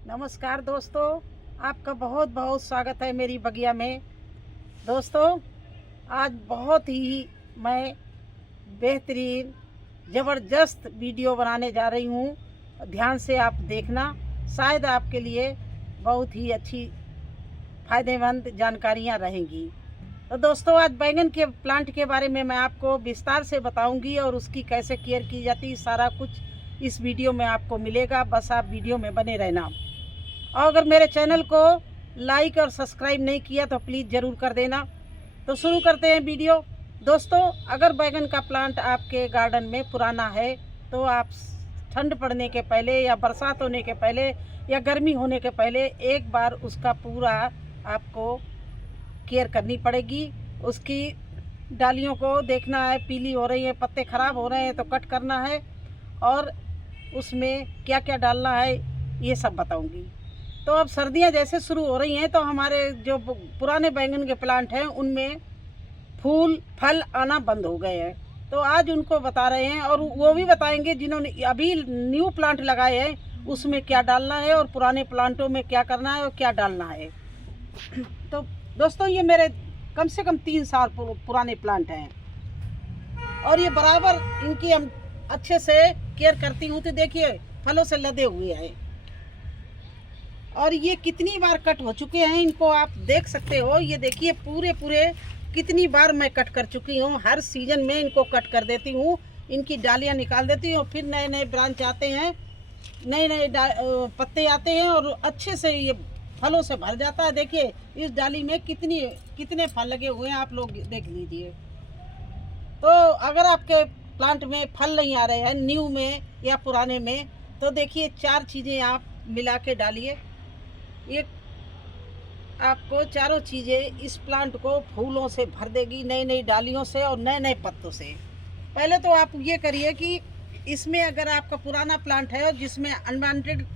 नमस्कार दोस्तों, आपका बहुत बहुत स्वागत है मेरी बगिया में। दोस्तों, आज बहुत ही मैं बेहतरीन ज़बरदस्त वीडियो बनाने जा रही हूँ। ध्यान से आप देखना, शायद आपके लिए बहुत ही अच्छी फ़ायदेमंद जानकारियाँ रहेंगी। तो दोस्तों, आज बैंगन के प्लांट के बारे में मैं आपको विस्तार से बताऊंगी और उसकी कैसे केयर की जाती है, सारा कुछ इस वीडियो में आपको मिलेगा। बस आप वीडियो में बने रहना। और अगर मेरे चैनल को लाइक और सब्सक्राइब नहीं किया तो प्लीज़ ज़रूर कर देना। तो शुरू करते हैं वीडियो। दोस्तों, अगर बैंगन का प्लांट आपके गार्डन में पुराना है तो आप ठंड पड़ने के पहले या बरसात होने के पहले या गर्मी होने के पहले एक बार उसका पूरा आपको केयर करनी पड़ेगी। उसकी डालियों को देखना है, पीली हो रही है, पत्ते ख़राब हो रहे हैं तो कट करना है, और उसमें क्या क्या डालना है ये सब बताऊंगी। तो अब सर्दियां जैसे शुरू हो रही हैं तो हमारे जो पुराने बैंगन के प्लांट हैं उनमें फूल फल आना बंद हो गए हैं। तो आज उनको बता रहे हैं, और वो भी बताएंगे जिन्होंने अभी न्यू प्लांट लगाए हैं उसमें क्या डालना है और पुराने प्लांटों में क्या करना है और क्या डालना है। तो दोस्तों, ये मेरे कम से कम 3 साल पुराने प्लांट हैं और ये बराबर इनकी हम अच्छे से केयर करती हूँ। तो देखिए, फलों से लदे हुए हैं और ये कितनी बार कट हो चुके हैं, इनको आप देख सकते हो। ये देखिए, पूरे कितनी बार मैं कट कर चुकी हूँ। हर सीजन में इनको कट कर देती हूँ, इनकी डालियाँ निकाल देती हूँ, फिर नए नए ब्रांच आते हैं, नए नए पत्ते आते हैं और अच्छे से ये फलों से भर जाता है। देखिए, इस डाली में कितने फल लगे हुए हैं, आप लोग देख लीजिए। तो अगर आपके प्लांट में फल नहीं आ रहे हैं न्यू में या पुराने में, तो देखिए 4 चीज़ें आप मिला के डालिए। ये आपको चारों चीज़ें इस प्लांट को फूलों से भर देगी, नई नई डालियों से और नए नए पत्तों से। पहले तो आप ये करिए कि इसमें अगर आपका पुराना प्लांट है और जिसमें अनवांटेड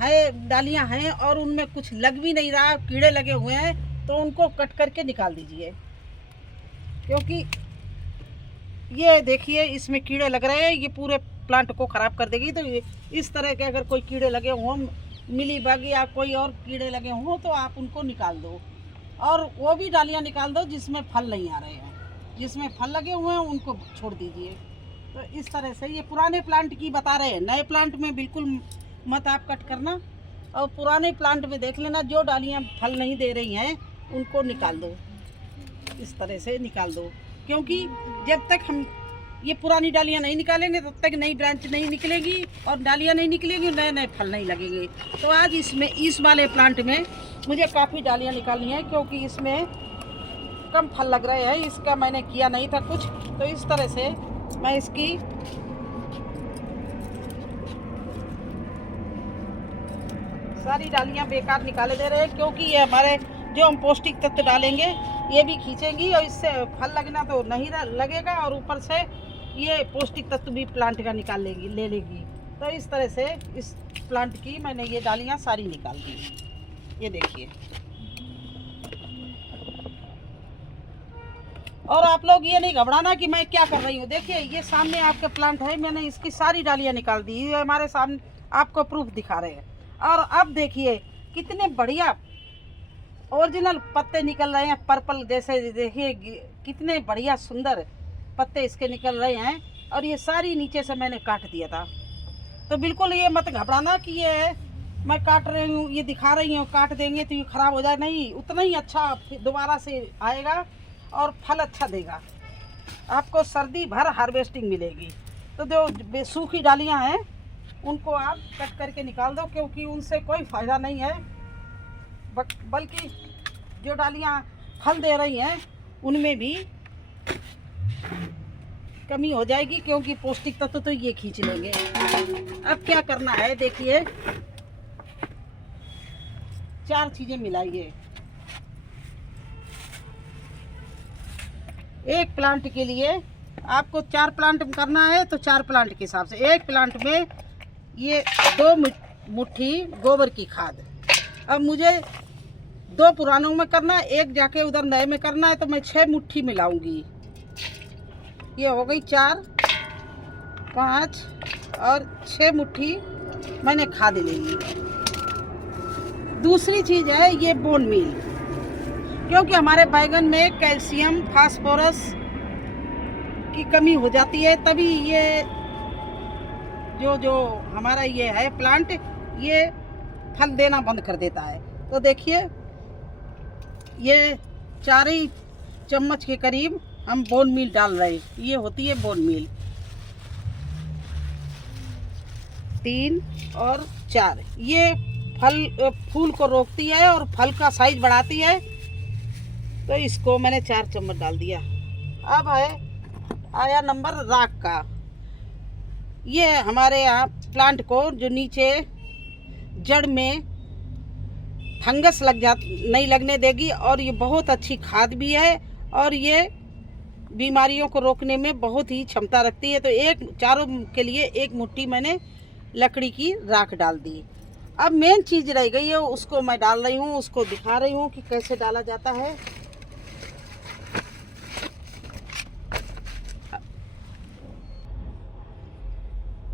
है डालियां हैं और उनमें कुछ लग भी नहीं रहा, कीड़े लगे हुए हैं, तो उनको कट करके निकाल दीजिए। क्योंकि ये देखिए, इसमें कीड़े लग रहे हैं, ये पूरे प्लांट को ख़राब कर देगी। तो इस तरह के अगर कोई कीड़े लगे हों, मिली बग या कोई और कीड़े लगे हों, तो आप उनको निकाल दो। और वो भी डालियां निकाल दो जिसमें फल नहीं आ रहे हैं, जिसमें फल लगे हुए हैं उनको छोड़ दीजिए। तो इस तरह से ये पुराने प्लांट की बता रहे हैं। नए प्लांट में बिल्कुल मत आप कट करना, और पुराने प्लांट में देख लेना जो डालियां फल नहीं दे रही हैं उनको निकाल दो। इस तरह से निकाल दो, क्योंकि जब तक हम ये पुरानी डालियां नहीं निकालेंगे तब तक नई ब्रांच नहीं निकलेगी, और डालियां नहीं निकलेंगी, नए नए फल नहीं लगेंगे। तो आज इसमें इस वाले प्लांट में मुझे काफ़ी डालियां निकालनी है, क्योंकि इसमें कम फल लग रहे हैं। इसका मैंने किया नहीं था कुछ, तो इस तरह से मैं इसकी सारी डालियां बेकार निकाले दे रहे हैं, क्योंकि ये हमारे जो हम पौष्टिक तत्व डालेंगे ये भी खींचेंगी और इससे फल लगना तो नहीं लगेगा, और ऊपर से ये पौष्टिक तत्व भी प्लांट का निकाल ले लेगी। तो इस तरह से इस प्लांट की मैंने ये डालियां सारी निकाल दी। ये देखिए, और आप लोग ये नहीं घबराना कि मैं क्या कर रही हूँ। देखिए, ये सामने आपके प्लांट है, मैंने इसकी सारी डालियां निकाल दी। ये हमारे सामने आपको प्रूफ दिखा रहे हैं। और अब देखिए कितने बढ़िया ओरिजिनल पत्ते निकल रहे हैं, पर्पल जैसे। देखिए कितने बढ़िया सुंदर पत्ते इसके निकल रहे हैं, और ये सारी नीचे से मैंने काट दिया था। तो बिल्कुल ये मत घबराना कि ये मैं काट रही हूँ, ये दिखा रही हूँ, काट देंगे तो ये ख़राब हो जाए। नहीं, उतना ही अच्छा दोबारा से आएगा और फल अच्छा देगा, आपको सर्दी भर हार्वेस्टिंग मिलेगी। तो जो सूखी डालियाँ हैं उनको आप कट करके निकाल दो, क्योंकि उनसे कोई फ़ायदा नहीं है, बल्कि जो डालियाँ फल दे रही हैं उनमें भी कमी हो जाएगी, क्योंकि पौष्टिक तत्व तो ये खींच लेंगे। अब क्या करना है, देखिए 4 चीज़ें मिलाइए। एक प्लांट के लिए आपको 4 प्लांट करना है, तो 4 प्लांट के हिसाब से एक प्लांट में ये 2 मुट्ठी गोबर की खाद। अब मुझे 2 पुरानों में करना है, एक जाके उधर नए में करना है, तो मैं 6 मुट्ठी मिलाऊंगी। ये हो गई 4, 5 और 6 मुट्ठी मैंने खाद ले ली। दूसरी चीज़ है ये बोन मील, क्योंकि हमारे बैगन में कैल्शियम फास्फोरस की कमी हो जाती है, तभी ये जो हमारा ये है प्लांट ये फल देना बंद कर देता है। तो देखिए ये 4 चम्मच के करीब हम बोन मील डाल रहे हैं। ये होती है बोन मील 3 और 4। ये फूल को रोकती है और फल का साइज बढ़ाती है, तो इसको मैंने 4 चम्मच डाल दिया। अब आया नंबर राख का। ये हमारे यहाँ प्लांट को जो नीचे जड़ में फंगस नहीं लगने देगी, और ये बहुत अच्छी खाद भी है और ये बीमारियों को रोकने में बहुत ही क्षमता रखती है। तो चारों के लिए 1 मुट्ठी मैंने लकड़ी की राख डाल दी। अब मेन चीज़ रह गई है, उसको मैं डाल रही हूँ, उसको दिखा रही हूँ कि कैसे डाला जाता है।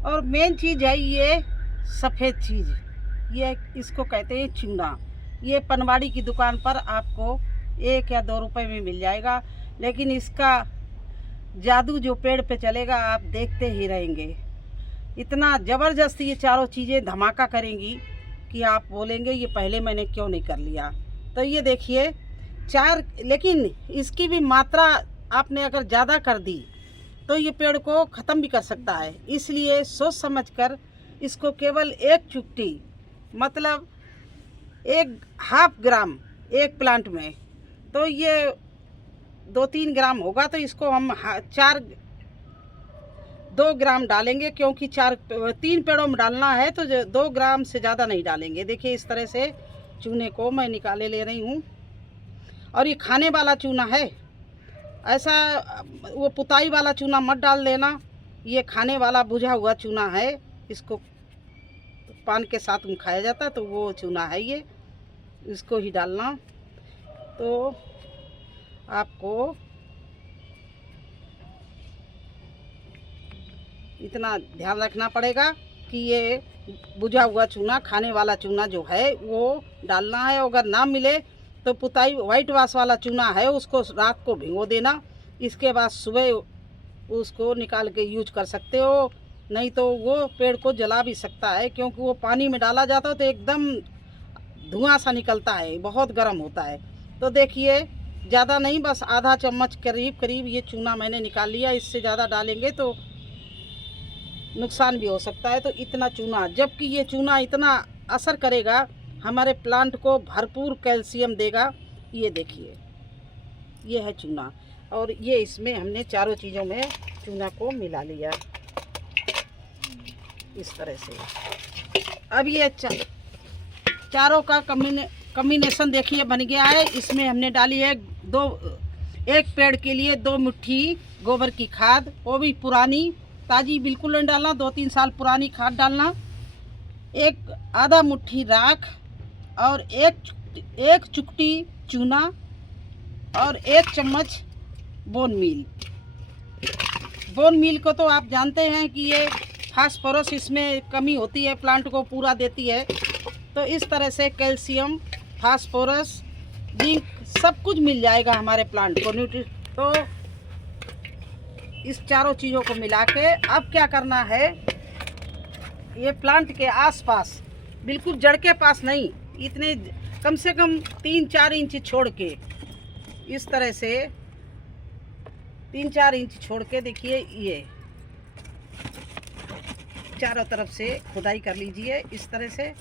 और मेन चीज़ है ये सफ़ेद चीज़, ये इसको कहते हैं चूना। ये पनवाड़ी की दुकान पर आपको 1 या 2 रुपए में मिल जाएगा, लेकिन इसका जादू जो पेड़ पे चलेगा आप देखते ही रहेंगे। इतना ज़बरदस्त ये चारों चीज़ें धमाका करेंगी कि आप बोलेंगे ये पहले मैंने क्यों नहीं कर लिया। तो ये देखिए 4, लेकिन इसकी भी मात्रा आपने अगर ज़्यादा कर दी तो ये पेड़ को ख़त्म भी कर सकता है। इसलिए सोच समझकर इसको केवल 1 चुटकी, मतलब 1/2 ग्राम एक प्लांट में, तो ये 2-3 ग्राम होगा, तो इसको हम 2 ग्राम डालेंगे, क्योंकि 3 पेड़ों में डालना है तो 2 ग्राम से ज़्यादा नहीं डालेंगे। देखिए इस तरह से चूने को मैं निकाले ले रही हूँ, और ये खाने वाला चूना है, ऐसा वो पुताई वाला चूना मत डाल देना। ये खाने वाला बुझा हुआ चूना है, इसको पान के साथ में खाया जाता है, तो वो चूना है ये, इसको ही डालना। तो आपको इतना ध्यान रखना पड़ेगा कि ये बुझा हुआ चूना, खाने वाला चूना जो है वो डालना है। अगर ना मिले तो पुताई वाइट वाश वाला चूना है, उसको रात को भिगो देना, इसके बाद सुबह उसको निकाल के यूज कर सकते हो। नहीं तो वो पेड़ को जला भी सकता है, क्योंकि वो पानी में डाला जाता है तो एकदम धुआं सा निकलता है, बहुत गर्म होता है। तो देखिए ज़्यादा नहीं, बस आधा चम्मच करीब ये चूना मैंने निकाल लिया। इससे ज़्यादा डालेंगे तो नुकसान भी हो सकता है। तो इतना चूना, जबकि ये चूना इतना असर करेगा, हमारे प्लांट को भरपूर कैल्शियम देगा। ये देखिए ये है चूना, और ये इसमें हमने चारों चीज़ों में चूना को मिला लिया इस तरह से। अब ये चारों का कम्बिनेशन देखिए बन गया है। इसमें हमने डाली है 1 पेड़ के लिए 2 मुट्ठी गोबर की खाद, वो भी पुरानी, ताज़ी बिल्कुल नहीं डालना, 2-3 साल पुरानी खाद डालना। 1 आधा मुट्ठी राख, और 1 चुटकी चूना, और 1 चम्मच बोन मील। बोन मील को तो आप जानते हैं कि ये फास्फोरस इसमें कमी होती है, प्लांट को पूरा देती है। तो इस तरह से कैल्शियम, फास्फोरस, जिंक सब कुछ मिल जाएगा हमारे प्लांट को, तो इस चारों चीज़ों को मिला के अब क्या करना है, ये प्लांट के आसपास, बिल्कुल जड़ के पास नहीं, इतने कम से कम 3-4 इंच छोड़ के, इस तरह से 3-4 इंच छोड़ के देखिए ये चारों तरफ से खुदाई कर लीजिए इस तरह से।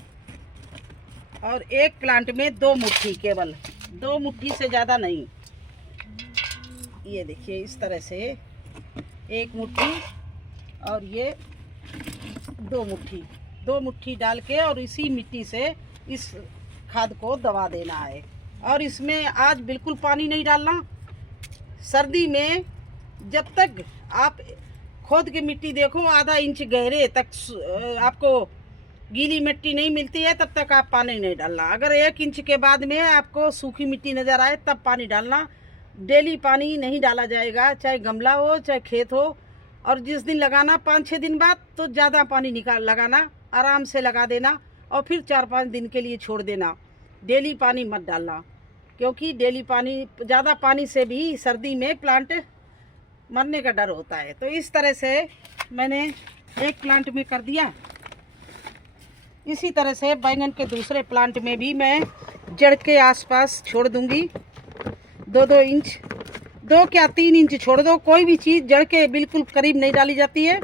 और 1 प्लांट में 2 मुट्ठी, केवल 2 मुट्ठी से ज़्यादा नहीं। ये देखिए इस तरह से 1 मुट्ठी और ये 2 मुट्ठी डाल के, और इसी मिट्टी से इस खाद को दबा देना है। और इसमें आज बिल्कुल पानी नहीं डालना। सर्दी में जब तक आप खोद के मिट्टी देखो आधा इंच गहरे तक आपको गीली मिट्टी नहीं मिलती है, तब तक आप पानी नहीं डालना। अगर 1 इंच के बाद में आपको सूखी मिट्टी नज़र आए तब पानी डालना। डेली पानी नहीं डाला जाएगा, चाहे गमला हो चाहे खेत हो। और जिस दिन लगाना 5-6 दिन बाद तो ज़्यादा पानी लगाना, आराम से लगा देना, और फिर 4-5 दिन के लिए छोड़ देना। डेली पानी मत डालना, क्योंकि डेली पानी, ज़्यादा पानी से भी सर्दी में प्लांट मरने का डर होता है। तो इस तरह से मैंने एक प्लांट में कर दिया। इसी तरह से बैंगन के दूसरे प्लांट में भी मैं जड़ के आसपास छोड़ दूंगी। 2-2 इंच, 2 क्या 3 इंच छोड़ दो। कोई भी चीज़ जड़ के बिल्कुल करीब नहीं डाली जाती है,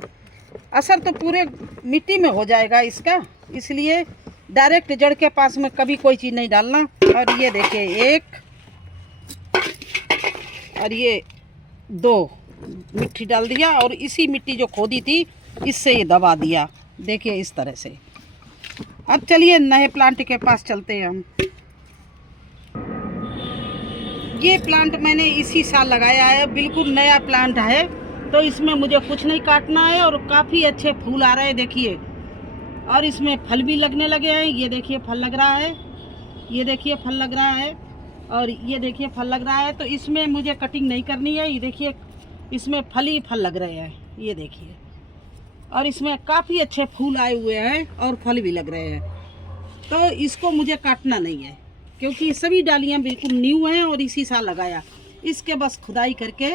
असर तो पूरे मिट्टी में हो जाएगा इसका, इसलिए डायरेक्ट जड़ के पास में कभी कोई चीज़ नहीं डालना। और ये देखिए 1 और ये 2 मिट्टी डाल दिया, और इसी मिट्टी जो खोदी थी इससे ये दबा दिया, देखिए इस तरह से। अब चलिए नए प्लांट के पास चलते हैं हम। ये प्लांट मैंने इसी साल लगाया है, बिल्कुल नया प्लांट है, तो इसमें मुझे कुछ नहीं काटना है और काफ़ी अच्छे फूल आ रहे हैं, देखिए। और इसमें फल भी लगने लगे हैं, ये देखिए फल लग रहा है, ये देखिए फल लग रहा है, और ये देखिए फल लग रहा है। तो इसमें मुझे कटिंग नहीं करनी है, ये देखिए इसमें फल ही फल लग रहे हैं, ये देखिए। और इसमें काफ़ी अच्छे फूल आए हुए हैं और फल भी लग रहे हैं, तो इसको मुझे काटना नहीं है, क्योंकि सभी डालियाँ बिल्कुल न्यू हैं और इसी साल लगाया। इसके बस खुदाई करके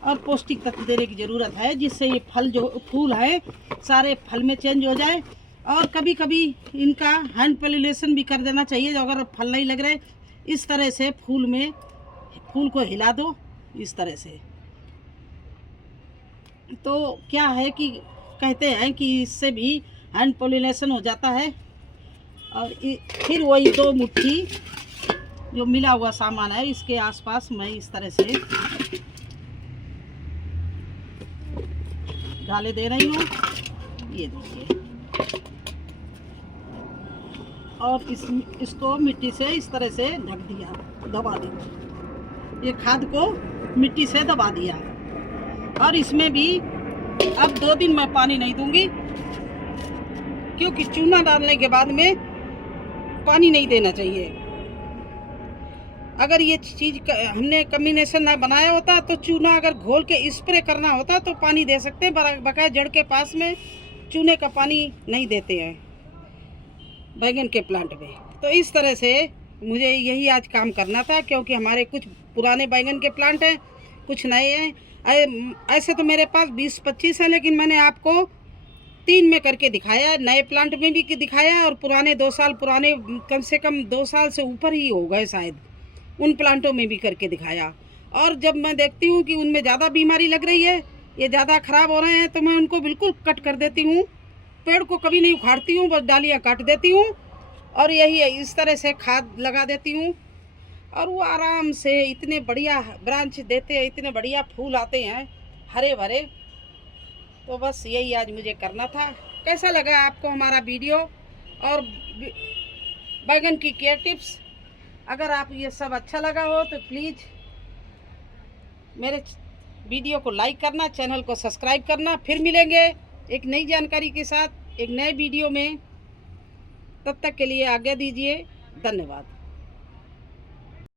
और पौष्टिक तत्व देने की ज़रूरत है, जिससे ये फल जो फूल है सारे फल में चेंज हो जाए। और कभी कभी इनका हैंड पोलिनेशन भी कर देना चाहिए, जो अगर फल नहीं लग रहे, इस तरह से फूल को हिला दो इस तरह से। तो क्या है कि कहते हैं कि इससे भी हैंड पोलिनेशन हो जाता है। और फिर वही 2 मुट्ठी जो मिला हुआ सामान है इसके आसपास मैं इस तरह से डाले दे रही हूँ, ये देखिए। और इसको मिट्टी से इस तरह से ढक दिया, दबा दिया, ये खाद को मिट्टी से दबा दिया। और इसमें भी अब 2 दिन मैं पानी नहीं दूंगी, क्योंकि चूना डालने के बाद में पानी नहीं देना चाहिए। अगर ये चीज़ हमने कॉम्बिनेशन ना बनाया होता तो चूना अगर घोल के स्प्रे करना होता तो पानी दे सकते हैं, बकाया जड़ के पास में चूने का पानी नहीं देते हैं बैंगन के प्लांट में। तो इस तरह से मुझे यही आज काम करना था, क्योंकि हमारे कुछ पुराने बैंगन के प्लांट हैं, कुछ नए हैं। ऐसे तो मेरे पास 20-25 हैं, लेकिन मैंने आपको 3 में करके दिखाया, नए प्लांट में भी दिखाया और पुराने 2 साल पुराने, कम से कम 2 साल से ऊपर ही हो गए शायद, उन प्लांटों में भी करके दिखाया। और जब मैं देखती हूँ कि उनमें ज़्यादा बीमारी लग रही है, ये ज़्यादा ख़राब हो रहे हैं, तो मैं उनको बिल्कुल कट कर देती हूँ। पेड़ को कभी नहीं उखाड़ती हूँ, बस डालियाँ काट देती हूँ और यही है, इस तरह से खाद लगा देती हूँ। और वो आराम से इतने बढ़िया ब्रांच देते हैं, इतने बढ़िया फूल आते हैं हरे भरे। तो बस यही आज मुझे करना था। कैसा लगा आपको हमारा वीडियो और बैंगन की केयर टिप्स? अगर आप ये सब अच्छा लगा हो तो प्लीज़ मेरे वीडियो को लाइक करना, चैनल को सब्सक्राइब करना। फिर मिलेंगे एक नई जानकारी के साथ एक नए वीडियो में, तब तक के लिए आज्ञा दीजिए। धन्यवाद।